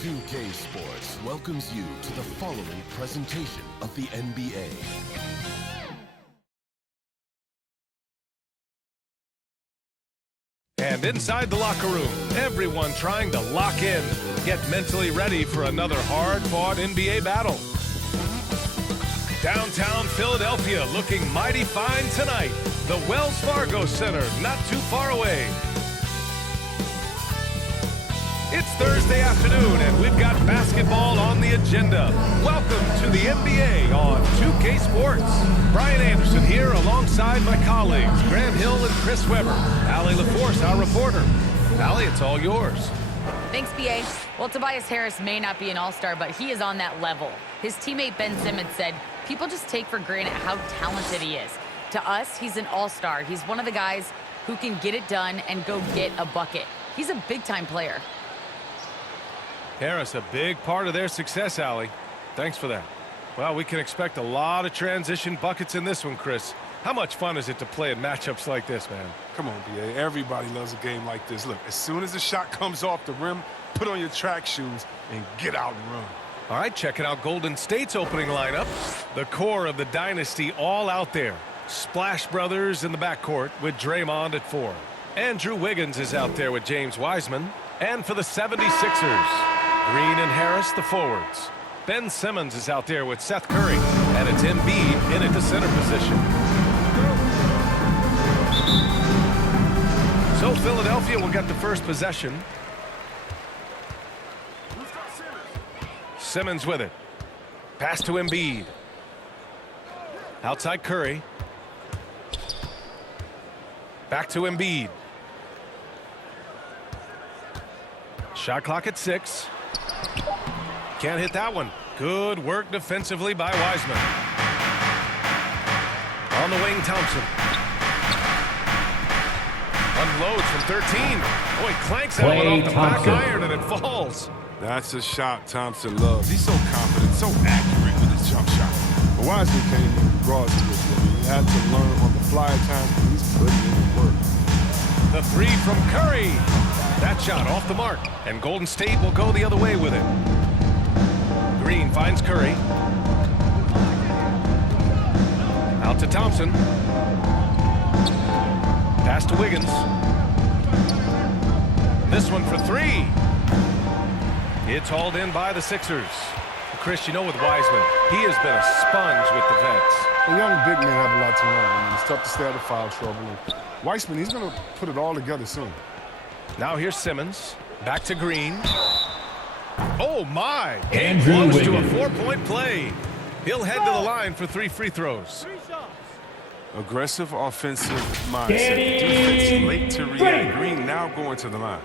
2K Sports welcomes you to the following presentation of the NBA. And inside the locker room, everyone trying to lock in, get mentally ready for another hard-fought NBA battle. Downtown Philadelphia looking mighty fine tonight. The Wells Fargo Center not too far away. It's Thursday afternoon, and we've got basketball on the agenda. Welcome to the NBA on 2K Sports. Brian Anderson here alongside my colleagues, Graham Hill and Chris Webber. Allie LaForce, our reporter. Allie, it's all yours. Thanks, B.A. Well, Tobias Harris may not be an all-star, but he is on that level. His teammate Ben Simmons said, people just take for granted how talented he is. To us, he's an all-star. He's one of the guys who can get it done and go get a bucket. He's a big-time player. Harris, a big part of their success, Allie. Thanks for that. Well, we can expect a lot of transition buckets in this one, Chris. How much fun is it to play in matchups like this, man? Come on, B.A. Everybody loves a game like this. Look, as soon as the shot comes off the rim, put on your track shoes and get out and run. All right, checking out Golden State's opening lineup. The core of the dynasty all out there. Splash Brothers in the backcourt with Draymond at 4. Andrew Wiggins is out there with James Wiseman. And for the 76ers, Green and Harris, the forwards. Ben Simmons is out there with Seth Curry, and it's Embiid in at the center position. So Philadelphia will get the first possession. Simmons with it. Pass to Embiid. Outside Curry. Back to Embiid. Shot clock at 6. Can't hit that one. Good work defensively by Wiseman. On the wing, Thompson. Unloads from 13. Boy, clanks that one off the back iron and it falls. That's a shot Thompson loves. He's so confident, so accurate with his jump shot. But Wiseman came in brought to this. He had to learn on the fly at times, but he's putting in the work. The 3 from Curry. That shot off the mark, and Golden State will go the other way with it. Green finds Curry. Out to Thompson. Pass to Wiggins. This one for 3. It's hauled in by the Sixers. Chris, you know with Wiseman, he has been a sponge with the vets. The young big men have a lot to learn. I mean, it's tough to stay out of foul trouble. And Wiseman, he's going to put it all together soon. Now here's Simmons. Back to Green. Oh, my. Andrew Close to a Wiggins. 4-point play. He'll head to the line for 3 free throws. Aggressive offensive mindset. Defense late to react. Green now going to the line.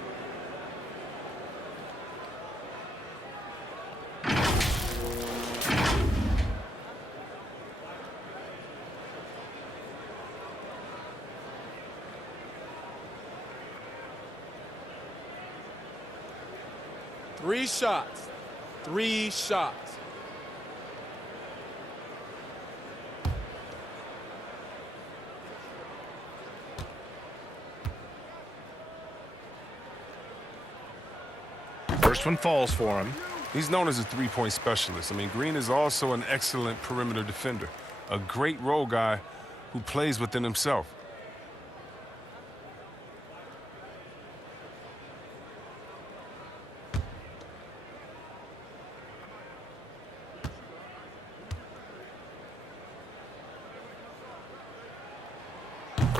Three shots. 3 shots. First one falls for him. He's known as a three-point specialist. I mean, Green is also an excellent perimeter defender. A great role guy who plays within himself.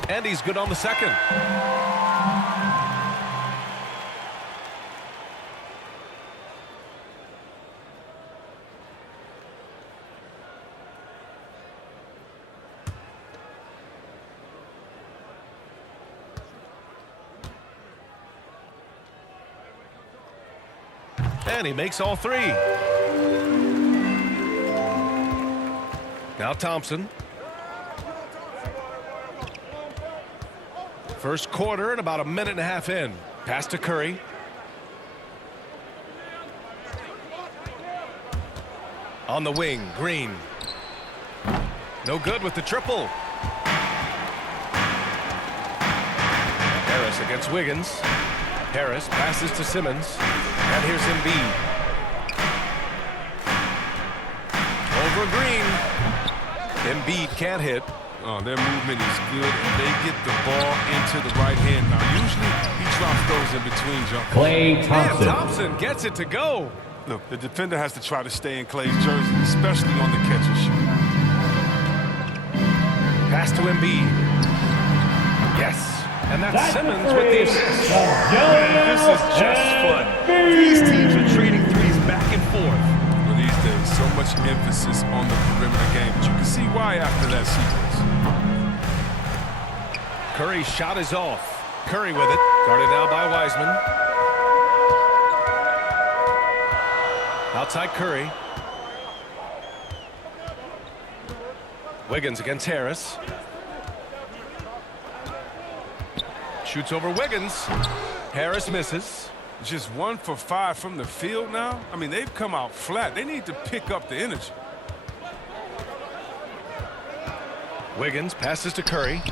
And he's good on the second. And he makes all 3. Now Thompson. First quarter and about a minute and a half in. Pass to Curry. On the wing, Green. No good with the triple. Harris against Wiggins. Harris passes to Simmons. And here's Embiid. Over Green. Embiid can't hit. Oh, their movement is good, and they get the ball into the right hand. Now, usually he drops those in between jumpers. Klay Thompson. And Thompson gets it to go. Look, the defender has to try to stay in Klay's jersey, especially on the catch and shoot. Pass to Embiid. Yes. And that's Simmons with the assist. This is just fun. These teams are trading threes back and forth. Well, these days, so much emphasis on the perimeter game, but you can see why after that sequence. Curry's shot is off. Curry with it. Guarded now by Wiseman. Outside Curry. Wiggins against Harris. Shoots over Wiggins. Harris misses. Just 1 for 5 from the field now. I mean, they've come out flat. They need to pick up the energy. Wiggins passes to Curry.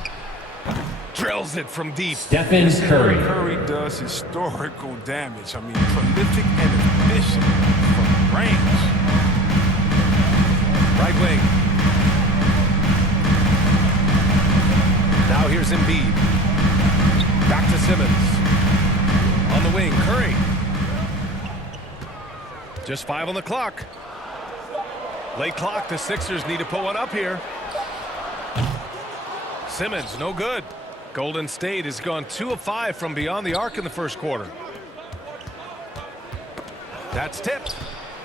Drills it from deep. Stephen Curry. Curry does historical damage. I mean, prolific and efficient from range. Right wing. Now here's Embiid. Back to Simmons. On the wing, Curry. Just 5 on the clock. Late clock, the Sixers need to put one up here. Simmons, no good. Golden State has gone 2 of 5 from beyond the arc in the first quarter. That's tipped.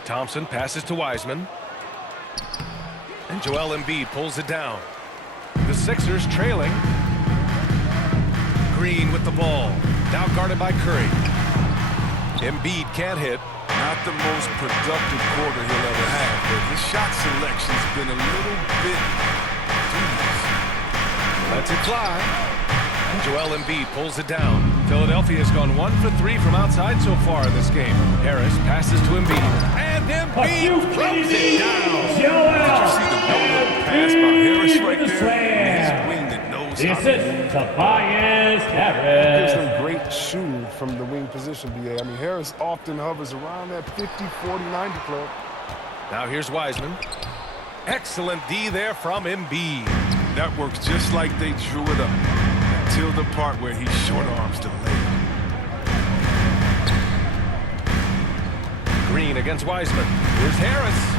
Thompson passes to Wiseman. And Joel Embiid pulls it down. The Sixers trailing. Green with the ball. Now guarded by Curry. Embiid can't hit. Not the most productive quarter he'll ever have, but his shot selection's been a little bit dubious. Lets it fly. And Joel Embiid pulls it down. Philadelphia has gone 1 for 3 from outside so far in this game. Harris passes to Embiid. And Embiid throws it down. Did you see the no-look pass by Harris right there? His wing that knows The how to assist, Tobias Gives Harris. them great shooting from the wing position, BA. I mean, Harris often hovers around that 50, 40, 90 club. Now here's Wiseman. Excellent D there from Embiid. That works just like they drew it up until the part where he short arms the layup. Green against Wiseman. Here's Harris.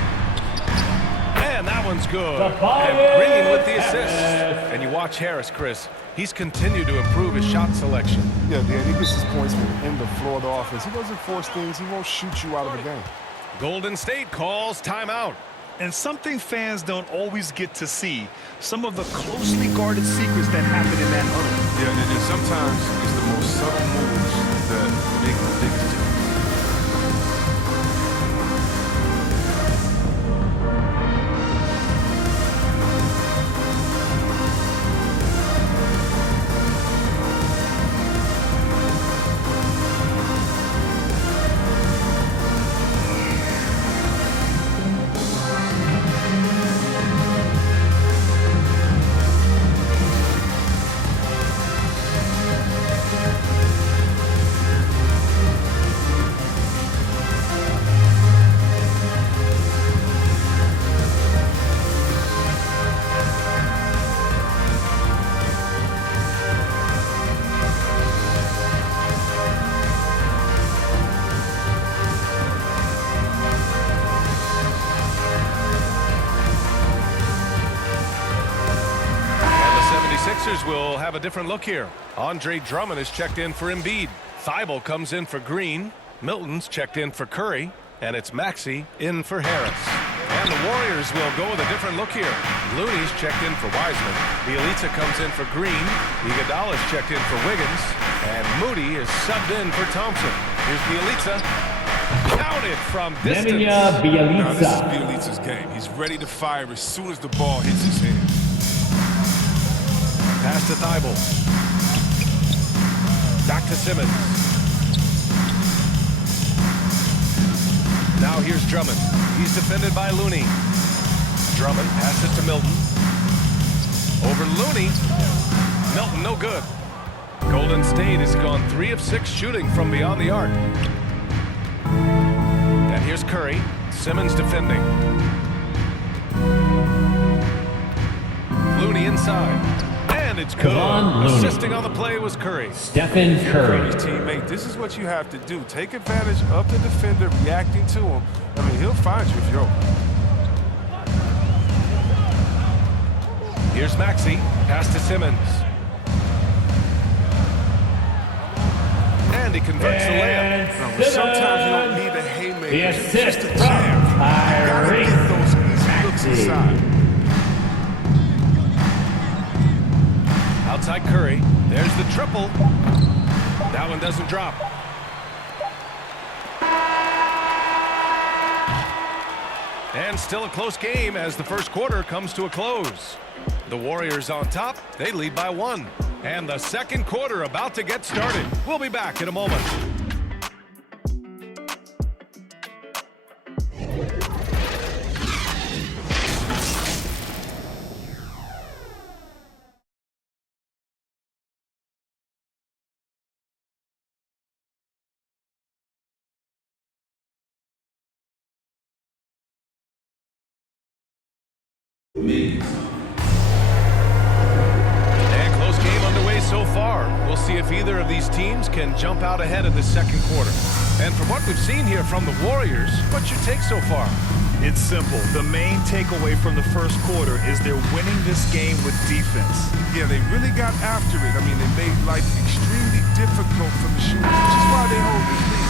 And that one's good. And Tobias Green with the assist. Harris. And you watch Harris, Chris. He's continued to improve his shot selection. Yeah, Dan, he gets his points from in the floor of the offense. He doesn't force things. He won't shoot you out of the game. Golden State calls timeout. And something fans don't always get to see, some of the closely guarded secrets that happen in that huddle. Yeah, and sometimes it's the most subtle moves that make the biggest difference. Sixers will have a different look here. Andre Drummond is checked in for Embiid. Thibault comes in for Green. Milton's checked in for Curry. And it's Maxey in for Harris. And the Warriors will go with a different look here. Looney's checked in for Wiseman. Bielitsa comes in for Green. Iguodala's checked in for Wiggins. And Moody is subbed in for Thompson. Here's Bielitsa. Counted from distance. Nemanja Now, this is Bjelica. Bjelica's game. He's ready to fire as soon as the ball hits his hand. Pass to Thibault. Back to Simmons. Now here's Drummond. He's defended by Looney. Drummond passes to Milton. Over Looney. Milton, no good. Golden State has gone 3 of 6 shooting from beyond the arc. And here's Curry. Simmons defending. Looney inside. And it's good. Kevon Looney. Assisting on the play was Curry. Stephen Curry's Curry. teammate, this is what you have to do. Take advantage of the defender reacting to him. I mean, he'll find you if you're open. Here's Maxey. Pass to Simmons. And he converts the layup. Now, but sometimes you don't need a haymaker. The It's assist just a from jam. You gotta Tyrese get those easy looks Maxey. inside. Outside Curry. There's the triple. That one doesn't drop. And still a close game as the first quarter comes to a close. The Warriors on top. They lead by 1. And the second quarter about to get started. We'll be back in a moment. And close game underway so far. We'll see if either of these teams can jump out ahead of the second quarter. And from what we've seen here from the Warriors, what's your take so far? It's simple. The main takeaway from the first quarter is they're winning this game with defense. Yeah, they really got after it. I mean, they made life extremely difficult for the shooters, which is why they hold this lead.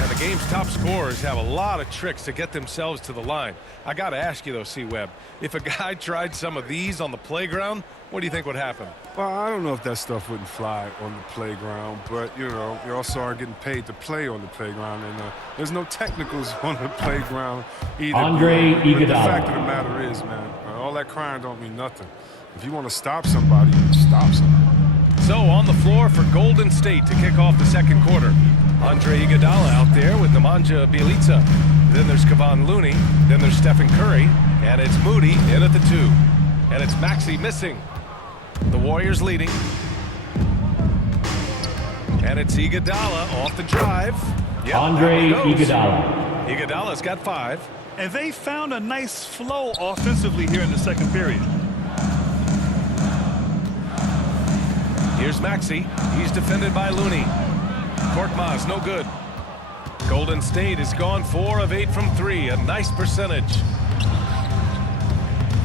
And the game's top scorers have a lot of tricks to get themselves to the line. I got to ask you, though, C-Webb, if a guy tried some of these on the playground, what do you think would happen? Well, I don't know if that stuff wouldn't fly on the playground, but, you know, you also are getting paid to play on the playground, and there's no technicals on the playground either. Andre But the Iguodala. fact of the matter is, man, all that crying don't mean nothing. If you want to stop somebody, stop somebody. So on the floor for Golden State to kick off the second quarter. Andre Iguodala out there with Nemanja Bjelica. Then there's Kevon Looney. Then there's Stephen Curry. And it's Moody in at the 2. And it's Maxey missing. The Warriors leading. And it's Iguodala off the drive. Yep, Andre that one goes. Iguodala. Iguodala's got 5. And they found a nice flow offensively here in the second period. Here's Maxey. He's defended by Looney. Korkmaz, no good. Golden State has gone 4 of 8 from 3. A nice percentage.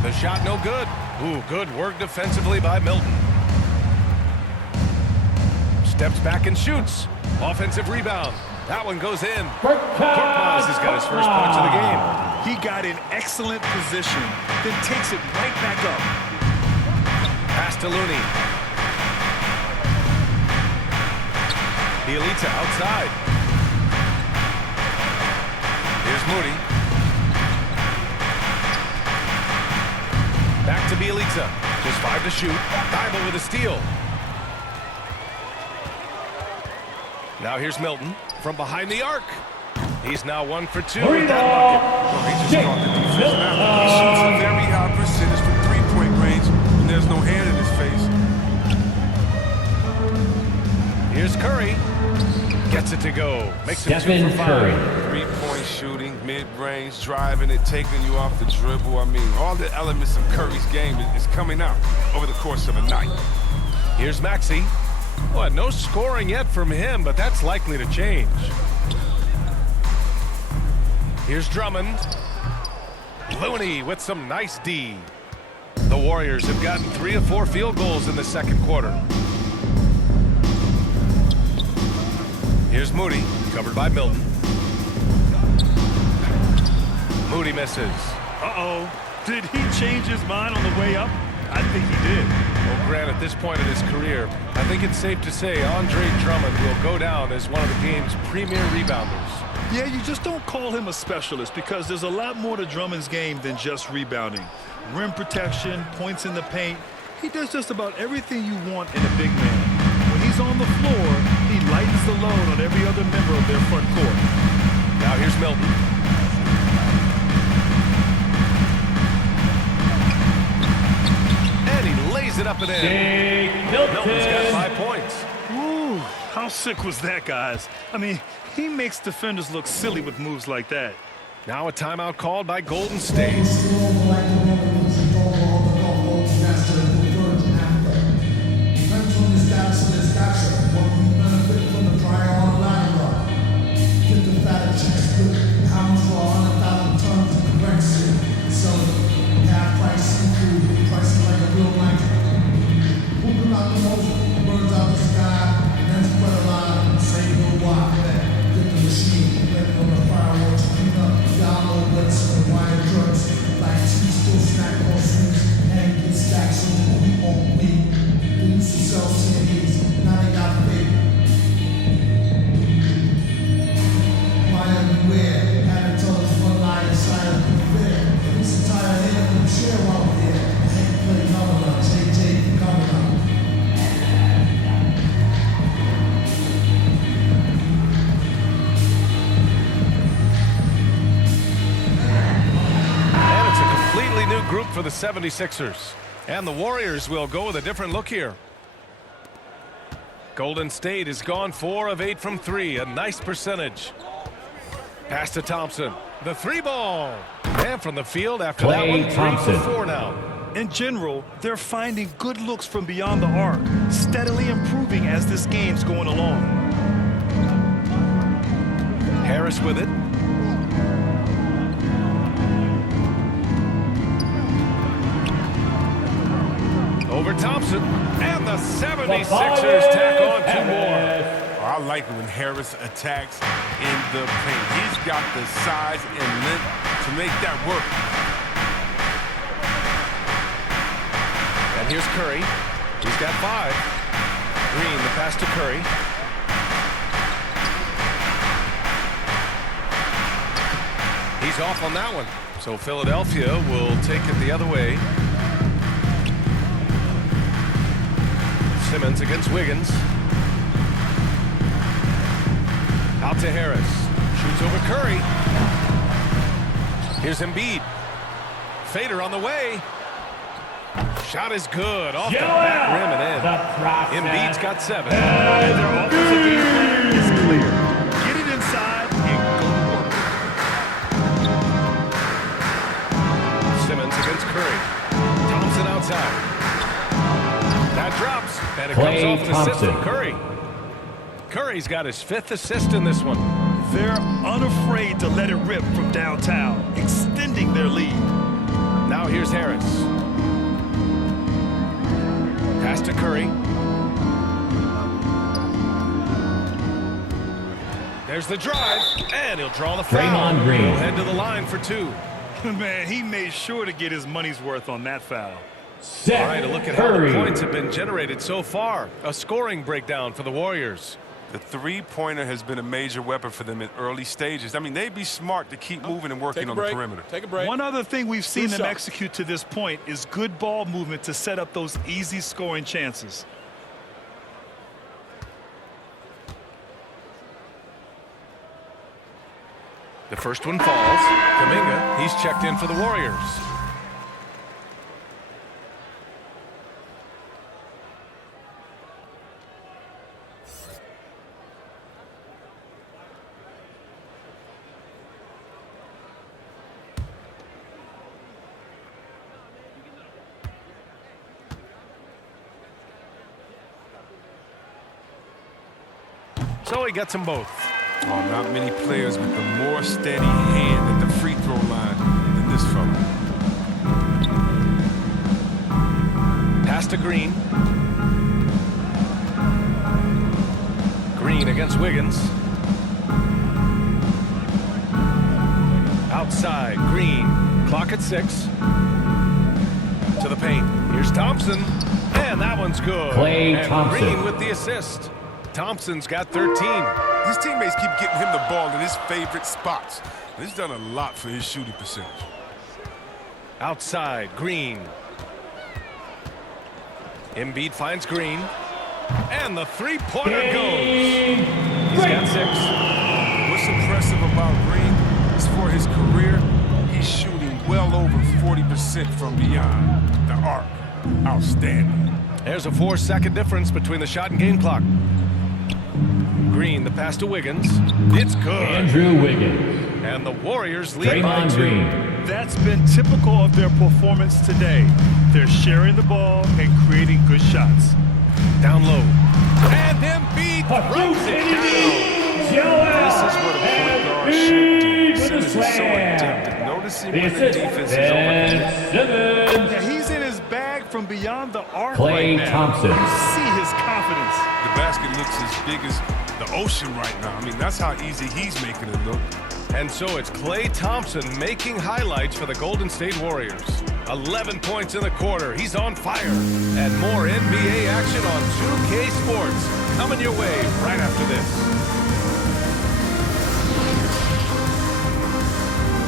The shot no good. Ooh, good work defensively by Milton. Steps back and shoots. Offensive rebound. That one goes in. Korkmaz has got his first points of the game. He got in excellent position, then takes it right back up. Pass to Looney. Bjelica outside. Here's Moody. Back to Bjelica. Just 5 to shoot. Thibault with a steal. Now here's Milton from behind the arc. He's now 1 for 2 with that bucket. Well, he just caught the defense now. He shoots a very high percentage from three-point range, and there's no hand in his face. Here's Curry. Gets it to go. Makes it 2 Stephen for 5. Curry. Three-point shooting, mid-range, driving it, taking you off the dribble. I mean, all the elements of Curry's game is coming out over the course of a night. Here's Maxey. Well, no scoring yet from him, but that's likely to change. Here's Drummond. Looney with some nice D. The Warriors have gotten 3 of 4 field goals in the second quarter. Here's Moody, covered by Milton. Moody misses. Uh-oh. Did he change his mind on the way up? I think he did. Well, Grant, at this point in his career, I think it's safe to say Andre Drummond will go down as one of the game's premier rebounders. Yeah, you just don't call him a specialist because there's a lot more to Drummond's game than just rebounding. Rim protection, points in the paint. He does just about everything you want in a big man. When he's on the floor, he lightens the load on every other member of their front court. Now here's Milton. And he lays it up and in. Shake Milton's got Milton. 5 points. Ooh, how sick was that, guys? I mean, he makes defenders look silly with moves like that. Now a timeout called by Golden State. Group for the 76ers. And the Warriors will go with a different look here. Golden State has gone 4 of 8 from 3, a nice percentage. Pass to Thompson. The 3 ball. And from the field after that one, 3 for 4 now. In general, they're finding good looks from beyond the arc, steadily improving as this game's going along. Harris with it. Over Thompson, and the 76ers tack on 2 more. I like it when Harris attacks in the paint. He's got the size and length to make that work. And here's Curry. He's got 5. Green, the pass to Curry. He's off on that one. So Philadelphia will take it the other way. Simmons against Wiggins. Out to Harris. Shoots over Curry. Here's Embiid. Fader on the way. Shot is good. Off the back rim and in. Embiid's got 7. Their offensive game plan is clear. Get it inside and go to work. Simmons against Curry. Thompson outside. That drops, and it comes off an assist from Curry. Curry's got his 5th assist in this one. They're unafraid to let it rip from downtown, extending their lead. Now here's Harris. Pass to Curry. There's the drive, and he'll draw the foul. Draymond Green. He'll head to the line for 2. Man, he made sure to get his money's worth on that foul. All right, a look at how the points have been generated so far. A scoring breakdown for the Warriors. The 3-pointer has been a major weapon for them in early stages. I mean, they'd be smart to keep moving and working on the perimeter. Take a break. One other thing we've seen them shots. execute to this point is good ball movement to set up those easy scoring chances. The first one falls. Kuminga, he's checked in for the Warriors. So he gets them both. Oh, not many players with a more steady hand at the free throw line than this fella. Pass to Green. Green against Wiggins. Outside, Green. Clock at 6. To the paint. Here's Thompson. And that one's good. Klay and Thompson. Green with the assist. Thompson's got 13. His teammates keep getting him the ball in his favorite spots. He's done a lot for his shooting percentage. Outside, Green. Embiid finds Green. And the three-pointer goes. He's got 6. What's impressive about Green is for his career, he's shooting well over 40% from beyond the arc. Outstanding. There's a 4-second difference between the shot and game clock. Green, the pass to Wiggins. It's good. Andrew Wiggins. And the Warriors lead by Draymond 2. Green. That's been typical of their performance today. They're sharing the ball and creating good shots. Down low. And Embiid throws it down. This is what a point guard should do. Simmons is so adept at noticing when the defense is overhead. Yeah, he's in his bag from beyond the arc Klay right now. Thompson. You see his confidence. The basket looks as big as the ocean right now. I mean, that's how easy he's making it look. And so it's Klay Thompson making highlights for the Golden State Warriors. 11 points in the quarter. He's on fire. And more NBA action on 2K Sports coming your way right after this.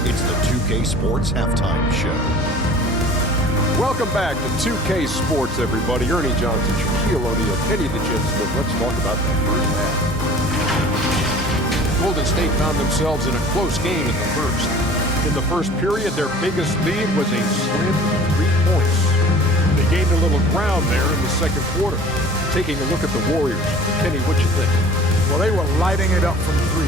It's the 2K Sports Halftime Show. Welcome back to 2K Sports, everybody. Ernie Johnson, Shaquille O'Neal, Kenny the Jet Smith. Let's talk about the first half. Golden State found themselves in a close game in the first. In the first period, their biggest lead was a slim 3 points. They gained a little ground there in the second quarter. Taking a look at the Warriors, Kenny, what you think? Well, they were lighting it up from 3.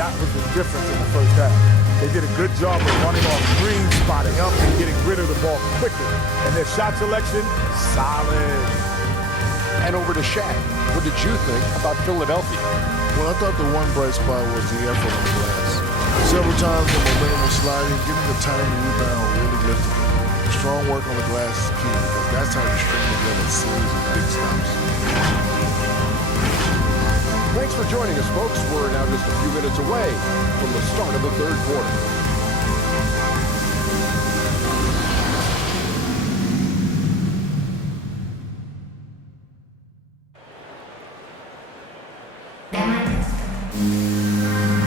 That was the difference in the first half. They did a good job of running off Green, spotting up, and getting rid of the ball quickly. And their shot selection, solid. And over to Shaq. What did you think about Philadelphia? Well, I thought the one bright spot was the effort on the glass. Several times the momentum was sliding, getting the timely rebound really lifted them. Strong work on the glass is key because that's how you string together a series of big stops. Thanks for joining us, folks. We're now just a few minutes away from the start of the third quarter.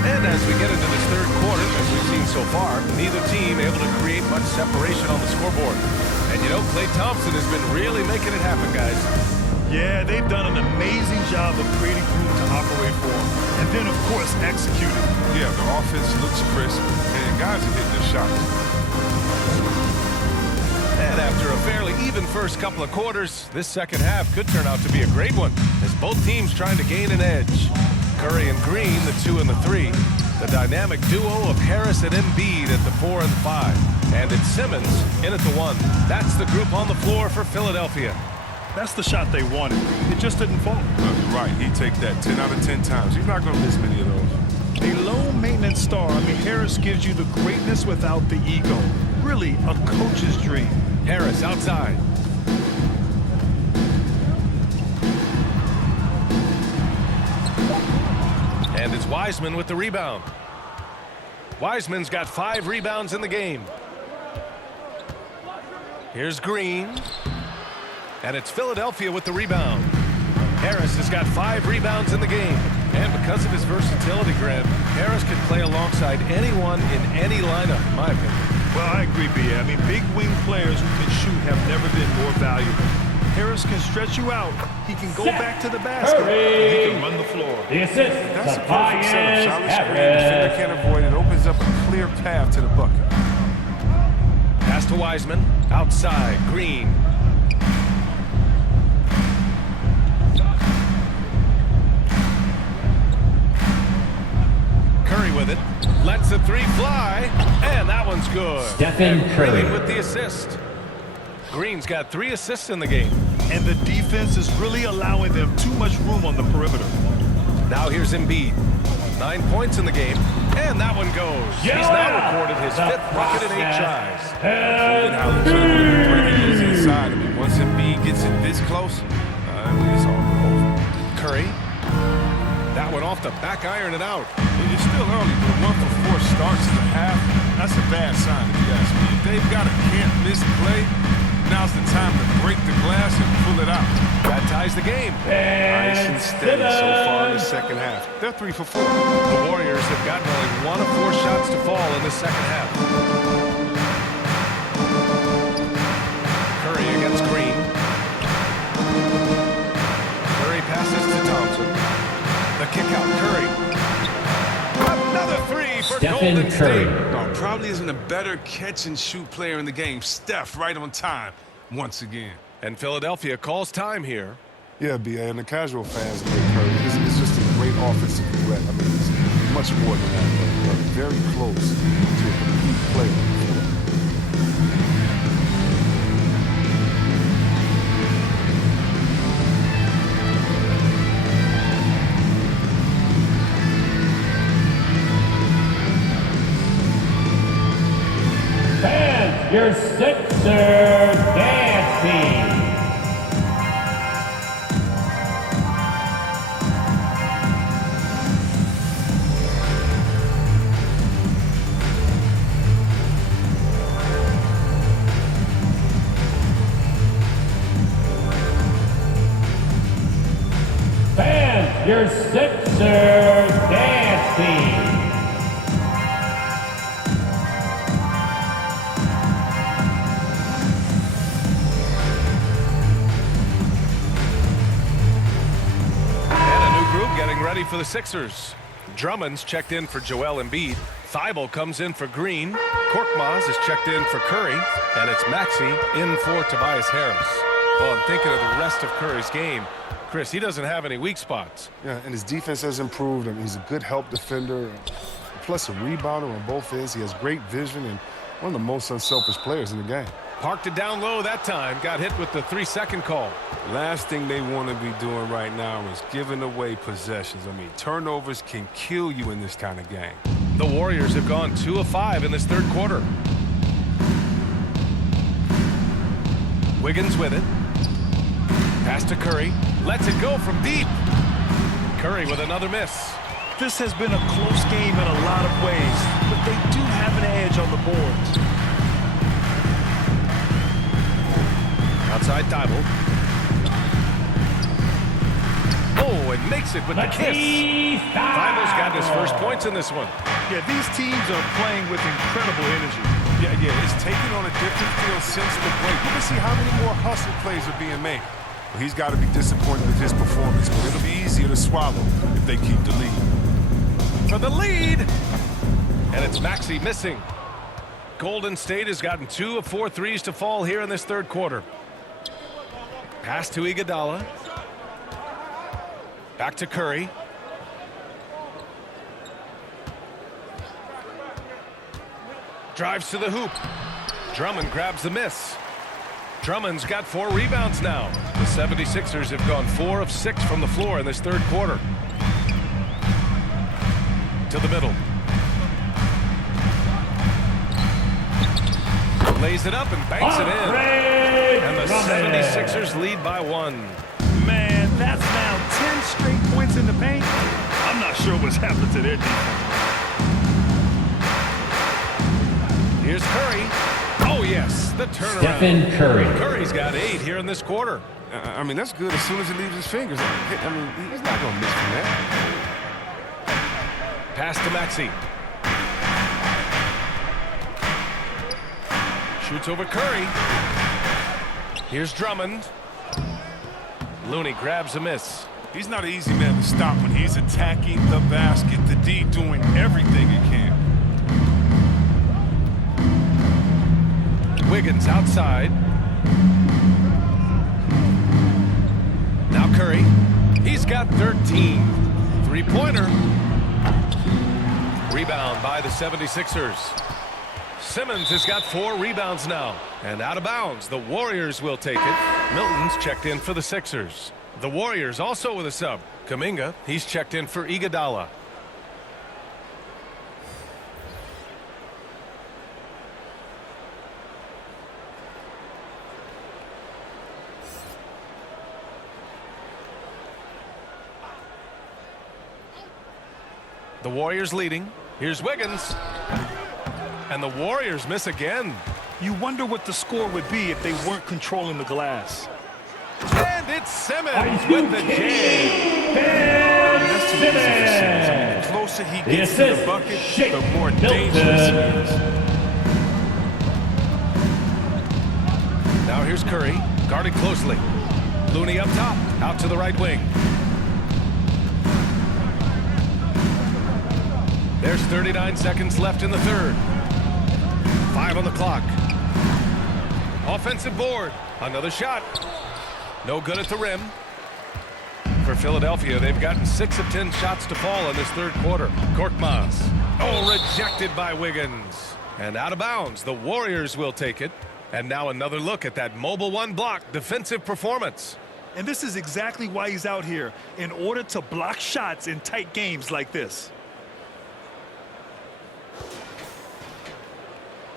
And as we get into this third quarter, as we've seen so far, neither team able to create much separation on the scoreboard. And you know, Klay Thompson has been really making it happen, guys. Yeah, they've done an amazing job of creating room to operate for him. And then, of course, executing. Yeah, the offense looks crisp, and guys are hitting their shots. And after a fairly even first couple of quarters, this second half could turn out to be a great one, as both teams trying to gain an edge. Curry and Green, the 2 and the 3. The dynamic duo of Harris and Embiid at the 4 and 5. And it's Simmons in at the 1. That's the group on the floor for Philadelphia. That's the shot they wanted. It just didn't fall. Right, he'd take that 10 out of 10 times. He's not going to miss many of those. A low-maintenance star. I mean, Harris gives you the greatness without the ego. Really, a coach's dream. Harris outside. And it's Wiseman with the rebound. Wiseman's got 5 rebounds in the game. Here's Green. And it's Philadelphia with the rebound. Harris has got 5 rebounds in the game. And because of his versatility, Grant, Harris can play alongside anyone in any lineup, in my opinion. Well, I agree, B. I mean, big wing players who can shoot have never been more valuable. Harris can stretch you out. He can go back to the basket. He can run the floor. The assist. That's a perfect setup. Shallow screen, Harris. defender can't avoid it. Opens up a clear path to the bucket. Pass to Wiseman. Outside, Green. Curry with it. Lets the 3 fly. And that one's good. Stephen Curry with the assist. Green's got 3 assists in the game. And the defense is really allowing them too much room on the perimeter. Now here's Embiid. 9 points in the game. And that one goes. He's now recorded his 5th bucket in 8 tries. And how legitimate it is inside. I mean, once Embiid gets it this close, it's all over. Curry. That one off the back iron and out. It's still early, but 1 for 4 starts in the half, that's a bad sign if you ask me. If they've got a can't-miss play, Now's the time to break the glass and pull it out. That ties the game. Nice and steady so far in the second half. They're 3 for 4. The Warriors have gotten only 1 of 4 shots to fall in the second half. Curry against Green. Curry passes to Thompson. The kick out, Curry. Another 3 for Stephen Golden Curry. State. No, probably isn't a better catch-and-shoot player in the game. Steph right on time once again. And Philadelphia calls time here. Yeah, B.A., and the casual fans make Curry. It's just a great offensive threat. I mean, he's much more than that, but very close to a complete player. Fans, your Sixers dance team. Fans, your Sixers dance team. Ready for the Sixers. Drummond's checked in for Joel Embiid. Thibault comes in for Green. Korkmaz is checked in for Curry. And it's Maxey in for Tobias Harris. Well, I'm thinking of the rest of Curry's game. Chris, he doesn't have any weak spots. Yeah, and his defense has improved. I mean, he's a good help defender, plus a rebounder on both ends. He has great vision and one of the most unselfish players in the game. Parked it down low that time. Got hit with the 3-second call. Last thing they want to be doing right now is giving away possessions. I mean, turnovers can kill you in this kind of game. The Warriors have gone 2 of 5 in this third quarter. Wiggins with it. Pass to Curry. Lets it go from deep. Curry with another miss. This has been a close game in a lot of ways, but they do have an edge on the boards. Outside Thibault. Oh, and makes it with the kiss. Thibault's got his first points in this one. Yeah, these teams are playing with incredible energy. Yeah, it's taking on a different feel since the break. You can see how many more hustle plays are being made. Well, he's got to be disappointed with his performance, but it'll be easier to swallow if they keep the lead. For the lead. And it's Maxey missing. Golden State has gotten 2 of 4 threes to fall here in this third quarter. Pass to Iguodala. Back to Curry. Drives to the hoop. Drummond grabs the miss. Drummond's got 4 rebounds now. The 76ers have gone 4 of 6 from the floor in this third quarter. To the middle. Lays it up and banks it in. And the 76ers lead by 1. Man, that's now 10 straight points in the paint. I'm not sure what's happened to their defense. Here's Curry. Oh, yes, the turnaround. Stephen Curry. Curry's got 8 here in this quarter. I mean, that's good as soon as it leaves his fingers. I mean, he's not going to miss from that. Pass to Maxey. Shoots over Curry. Here's Drummond. Looney grabs a miss. He's not an easy man to stop when he's attacking the basket. The D doing everything he can. Wiggins outside. Now Curry. He's got 13. 3-pointer. Rebound by the 76ers. Simmons has got 4 rebounds now. And out of bounds, the Warriors will take it. Milton's checked in for the Sixers. The Warriors also with a sub. Kuminga, he's checked in for Iguodala. The Warriors leading. Here's Wiggins. And the Warriors miss again. You wonder what the score would be if they weren't controlling the glass. And it's Simmons with the jam. That's too easy for Simmons. I mean, the closer he gets to the bucket, the more dangerous he is. Now here's Curry, guarded closely. Looney up top, out to the right wing. There's 39 seconds left in the third. 5 on the clock. Offensive board. Another shot. No good at the rim. For Philadelphia, they've gotten 6 of 10 shots to fall in this third quarter. Korkmaz. Oh, rejected by Wiggins. And out of bounds. The Warriors will take it. And now another look at that mobile one block defensive performance. And this is exactly why he's out here, in order to block shots in tight games like this.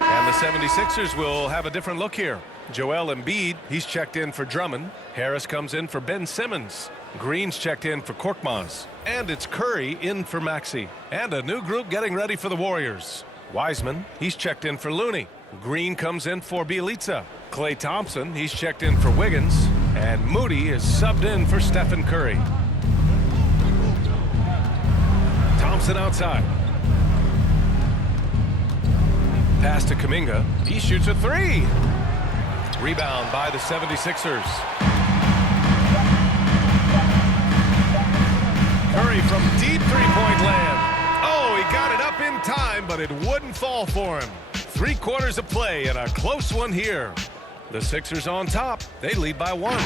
And the 76ers will have a different look here. Joel Embiid, he's checked in for Drummond. Harris comes in for Ben Simmons. Green's checked in for Korkmaz. And it's Curry in for Maxey. And a new group getting ready for the Warriors. Wiseman, he's checked in for Looney. Green comes in for Bjelica. Klay Thompson, he's checked in for Wiggins. And Moody is subbed in for Stephen Curry. Thompson outside. Pass to Kuminga. He shoots a 3. Rebound by the 76ers. Curry from deep three-point land. Oh, he got it up in time, but it wouldn't fall for him. 3 quarters of play and a close one here. The Sixers on top. They lead by 1.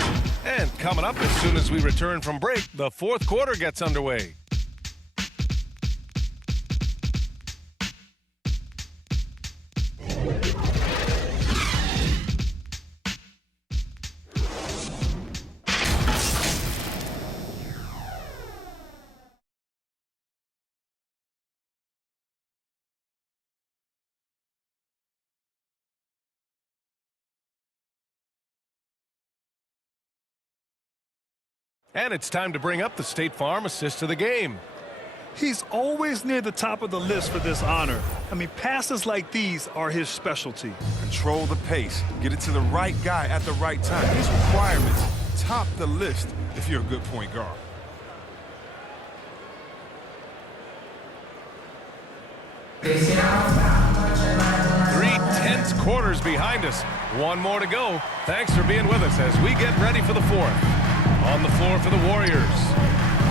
And coming up as soon as we return from break, the fourth quarter gets underway. And it's time to bring up the State Farm assist of the game. He's always near the top of the list for this honor. I mean, passes like these are his specialty. Control the pace. Get it to the right guy at the right time. His requirements top the list if you're a good point guard. Three tense quarters behind us. 1 more to go. Thanks for being with us as we get ready for the fourth. On the floor for the Warriors.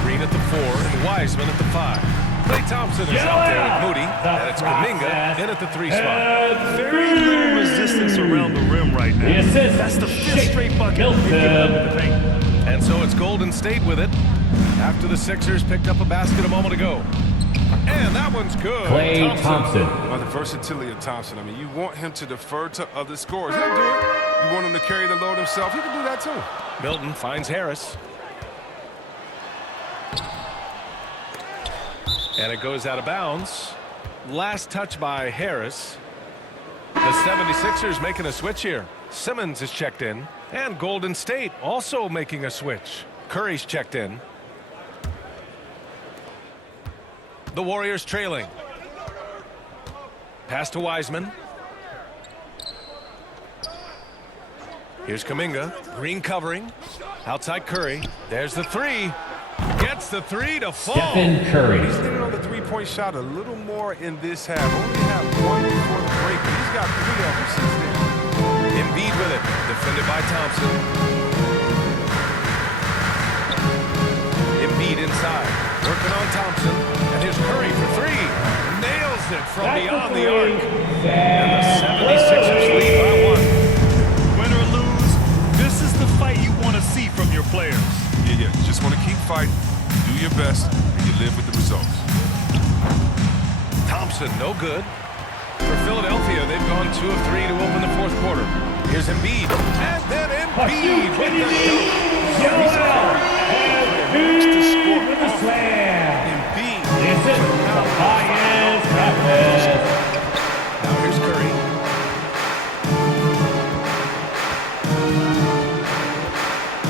Green at the 4 and Wiseman at the 5. Klay Thompson is out there with Moody, and it's Kuminga in at the 3 spot. Very little resistance around the rim right now. That's the 5th straight bucket. And so it's Golden State with it after the Sixers picked up a basket a moment ago. And that one's good. Klay Thompson. Well, the versatility of Thompson. I mean, you want him to defer to other scorers. He'll do it. You want him to carry the load himself. He can do that too. Milton finds Harris. And it goes out of bounds. Last touch by Harris. The 76ers making a switch here. Simmons is checked in. And Golden State also making a switch. Curry's checked in. The Warriors trailing. Pass to Wiseman. Here's Kuminga. Green covering. Outside Curry. There's the 3. Gets the 3 to fall. Stephen Curry. He's leaning on the three-point shot a little more in this half. Only had 1 before the break, but he's got 3 of them since then. Embiid with it. Defended by Thompson. Embiid inside. Working on Thompson. And here's Curry for 3. Nails it from beyond the arc. And the 76ers lead by 1. Win or lose, this is the fight you want to see from your players. Yeah. Just want to keep fighting. Do your best, and you live with the results. Thompson, no good. For Philadelphia, they've gone 2 of 3 to open the fourth quarter. Here's Embiid. And then Embiid with the dunk. Embiid with the slam. Embiid. This is the highest record. Now here's Curry.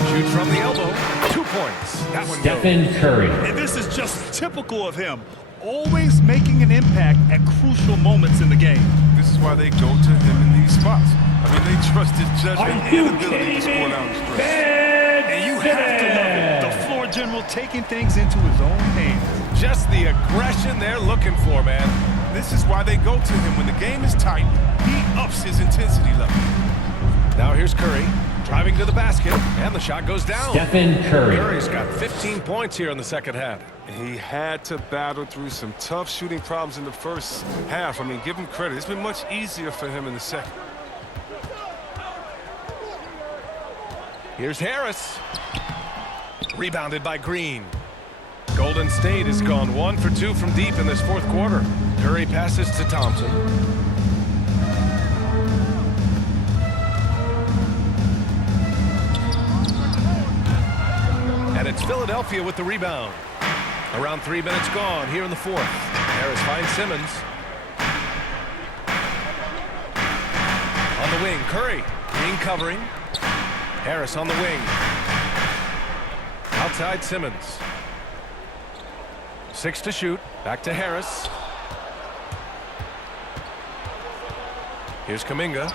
Shoots from the elbow. 2 points. That one Stephen goes. Curry. And this is just typical of him. Always making an impact at crucial moments in the game. This is That's why they go to him in these spots. I mean, they trust his judgment and ability to score down the stretch. And you have to love it. The floor general taking things into his own hands. Just the aggression they're looking for, man. This is why they go to him. When the game is tight, he ups his intensity level. Now here's Curry, driving to the basket, and the shot goes down. Stephen Curry. Curry's got 15 points here in the second half. He had to battle through some tough shooting problems in the first half. I mean, give him credit. It's been much easier for him in the second. Here's Harris. Rebounded by Green. Golden State has gone 1 for 2 from deep in this fourth quarter. Curry passes to Thompson. And it's Philadelphia with the rebound. Around 3 minutes gone here in the fourth. Harris finds Simmons. On the wing, Curry. Green covering. Harris on the wing. Outside Simmons. 6 to shoot. Back to Harris. Here's Kuminga.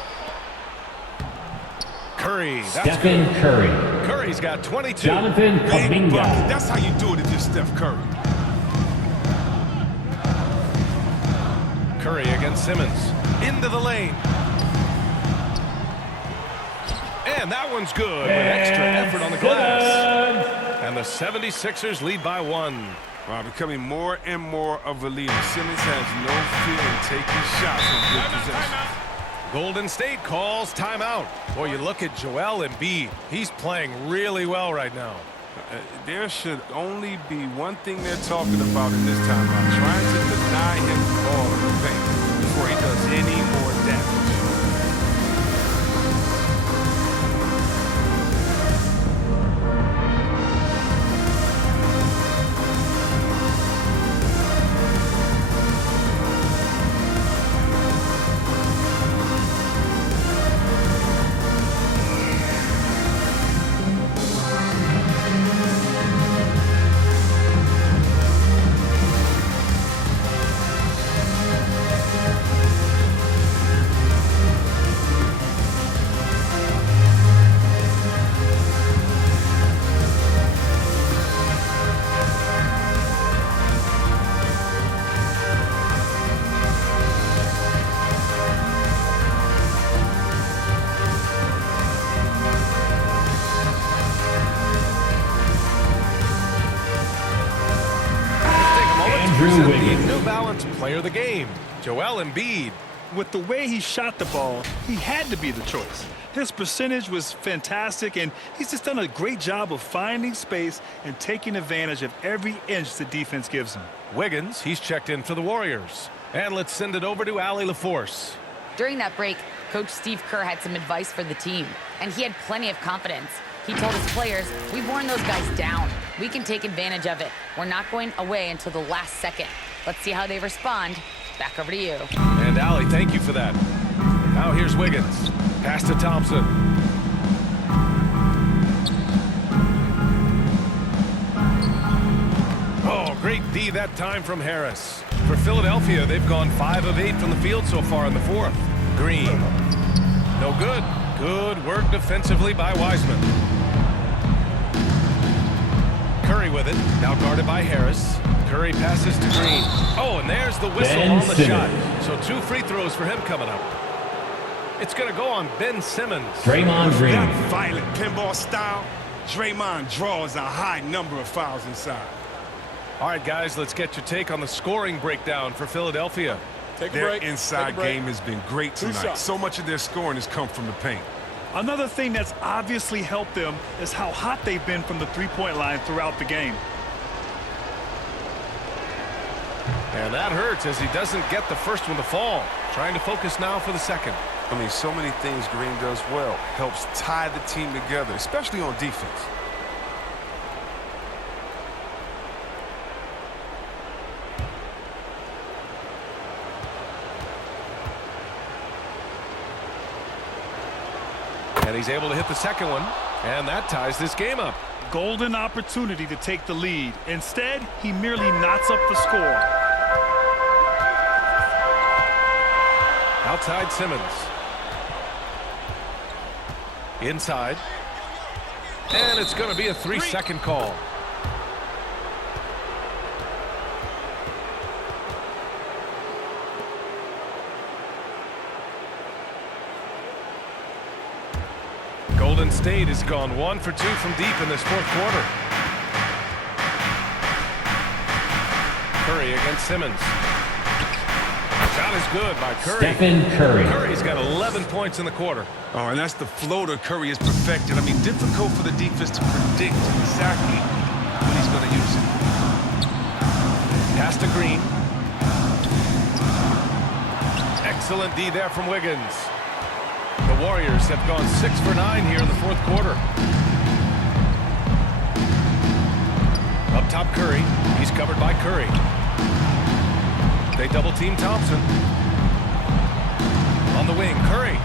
Curry. That's Stephen good. Curry. Curry's got 22. Jonathan Big Kuminga. bucket. That's how you do it if you're Steph Curry. Curry against Simmons. Into the lane. And that one's good with extra effort on the glass. And the 76ers lead by 1. Wow, becoming more and more of a leader. Simmons has no fear in taking shots in good possession. Golden State calls timeout. Boy, you look at Joel Embiid. He's playing really well right now. There should only be one thing they're talking about in this timeout. Trying to deny him the ball in the paint before he does any more damage. The New Balance Player of the Game, Joel Embiid. With the way he shot the ball, he had to be the choice. His percentage was fantastic, and he's just done a great job of finding space and taking advantage of every inch the defense gives him. Wiggins, he's checked in for the Warriors. And let's send it over to Allie LaForce. During that break, Coach Steve Kerr had some advice for the team, and he had plenty of confidence. He told his players, we've worn those guys down. We can take advantage of it. We're not going away until the last second. Let's see how they respond. Back over to you. And Allie, thank you for that. Now here's Wiggins. Pass to Thompson. Oh, great D that time from Harris. For Philadelphia, they've gone 5 of 8 from the field so far in the fourth. Green. No good. Good work defensively by Wiseman. Curry with it. Now guarded by Harris. Curry passes to Green. Oh, and there's the whistle Ben on the Simmons. shot. So 2 free throws for him coming up. It's going to go on Ben Simmons. Draymond Green. That violent pinball style, Draymond draws a high number of fouls inside. All right, guys, let's get your take on the scoring breakdown for Philadelphia. Take a Their break. inside Take a break. game has been great Two tonight. shots. So much of their scoring has come from the paint. Another thing that's obviously helped them is how hot they've been from the three-point line throughout the game. And that hurts as he doesn't get the first one to fall. Trying to focus now for the second. I mean, so many things Green does well. Helps tie the team together, especially on defense. And he's able to hit the second one. And that ties this game up. Golden opportunity to take the lead. Instead, he merely knots up the score. Outside Simmons. Inside. And it's going to be a 3-second call. Golden State has gone 1 for 2 from deep in this fourth quarter. Curry against Simmons. Shot is good by Curry. Stephen Curry. Curry's got 11 points in the quarter. Oh, and that's the floater Curry has perfected. I mean, difficult for the defense to predict exactly when he's going to use it. Pass to Green. Excellent D there from Wiggins. The Warriors have gone 6 for 9 here in the fourth quarter. Up top Curry. He's covered by Curry. They double team Thompson. On the wing, Curry.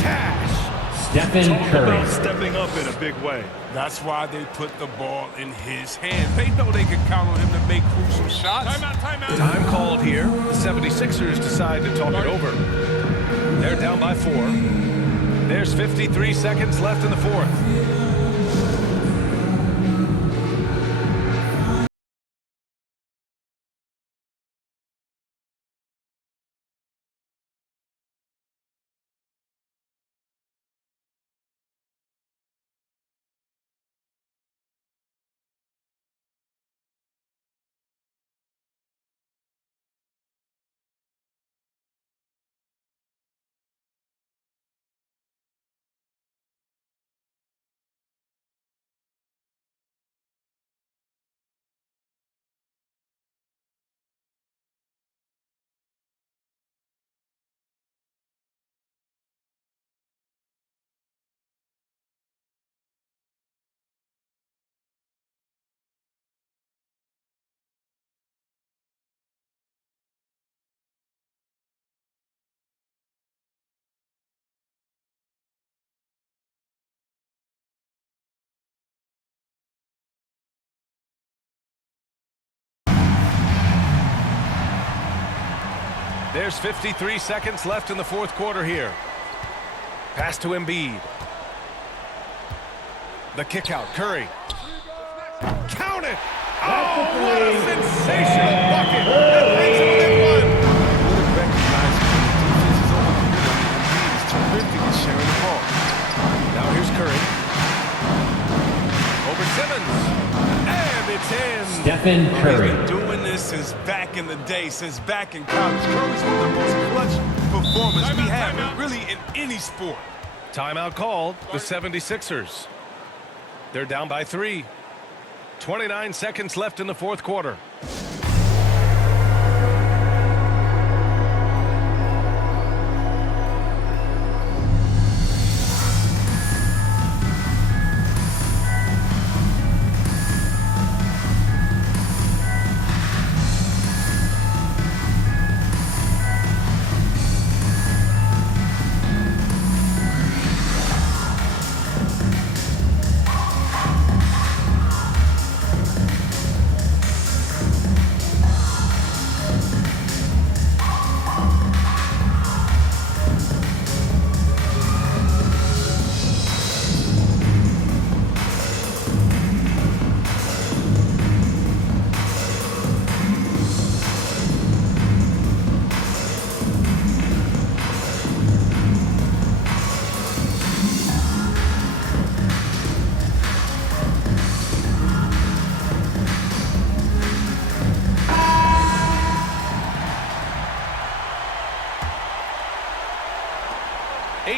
Cash. Stephen Talk Curry. about stepping up in a big way. That's why they put the ball in his hands. They know they can count on him to make crucial shots. Timeout. Time called here. The 76ers decide to talk it over. They're down by 4. There's 53 seconds left in the fourth. There's 53 seconds left in the fourth quarter here. Pass to Embiid. The kick out, Curry. Count it! Oh, what a sensational bucket! That makes it within one. Really recognizing the defense is overcommitted. Embiid is terrific at sharing the ball. Now here's Curry. Over Simmons. And it's in. Stephen Curry. He's been doing this since back in the day, since back in college. Curry's one of the most clutch performers we have, really, in any sport. Timeout called. The 76ers. They're down by 3. 29 seconds left in the fourth quarter.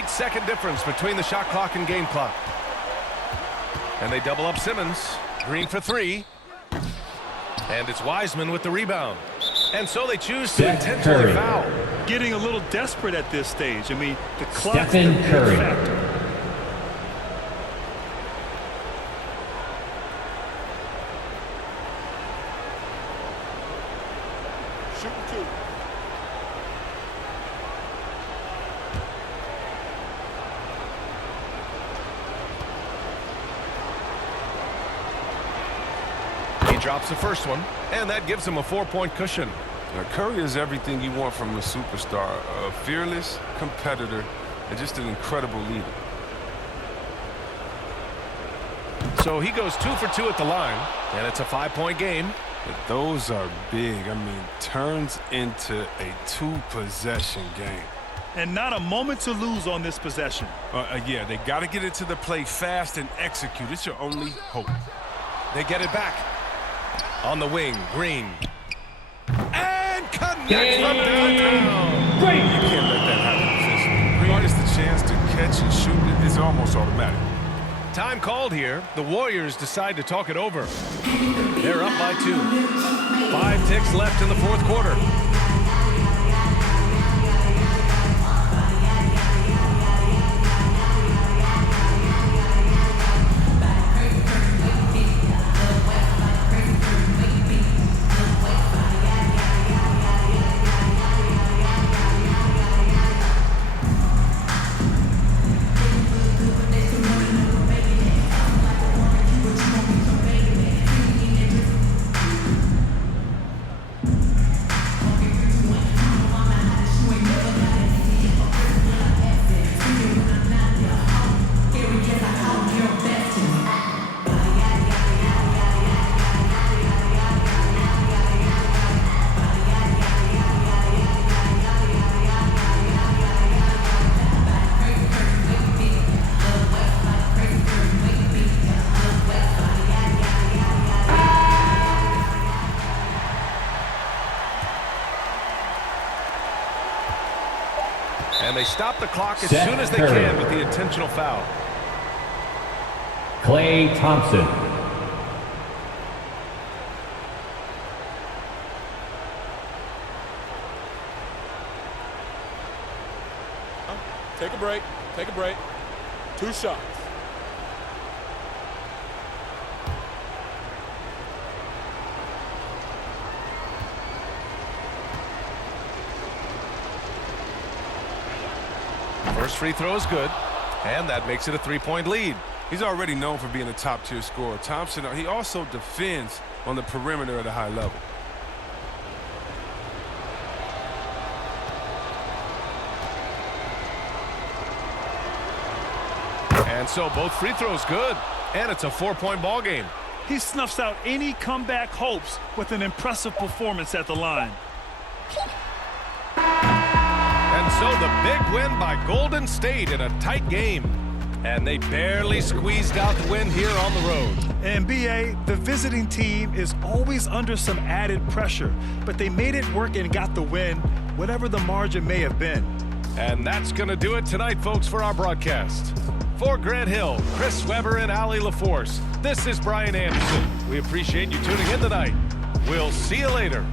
Second difference between the shot clock and game clock. And they double up Simmons. Green for 3. And it's Wiseman with the rebound. And so they choose to intentionally foul. Getting a little desperate at this stage. I mean, the clock's Stephen the big Curry. factor. Shooting 2. drops the first one, and that gives him a 4-point cushion. Now, Curry is everything you want from a superstar. A fearless competitor and just an incredible leader. So he goes 2 for 2 at the line, and it's a 5-point game. But those are big. I mean, turns into a 2-possession game. And not a moment to lose on this possession. Yeah, they got to get it to the play fast and execute. It's your only hope. They get it back. On the wing, Green. And connects from downtown. Green. You can't let that happen. Green gets the chance to catch and shoot. It's almost automatic. Time called here. The Warriors decide to talk it over. They're up by 2. 5 ticks left in the fourth quarter. And they stop the clock as soon as they can with the intentional foul. Klay Thompson. Take a break. Take a break. 2 shots. First free throw is good, and that makes it a 3-point lead. He's already known for being a top-tier scorer. Thompson, he also defends on the perimeter at a high level. And so both free throws good, and it's a 4-point ball game. He snuffs out any comeback hopes with an impressive performance at the line. And so the big win by Golden State in a tight game. And they barely squeezed out the win here on the road. And BA, the visiting team is always under some added pressure, but they made it work and got the win, whatever the margin may have been. And that's going to do it tonight, folks, for our broadcast. For Grant Hill, Chris Webber, and Allie LaForce, this is Brian Anderson. We appreciate you tuning in tonight. We'll see you later.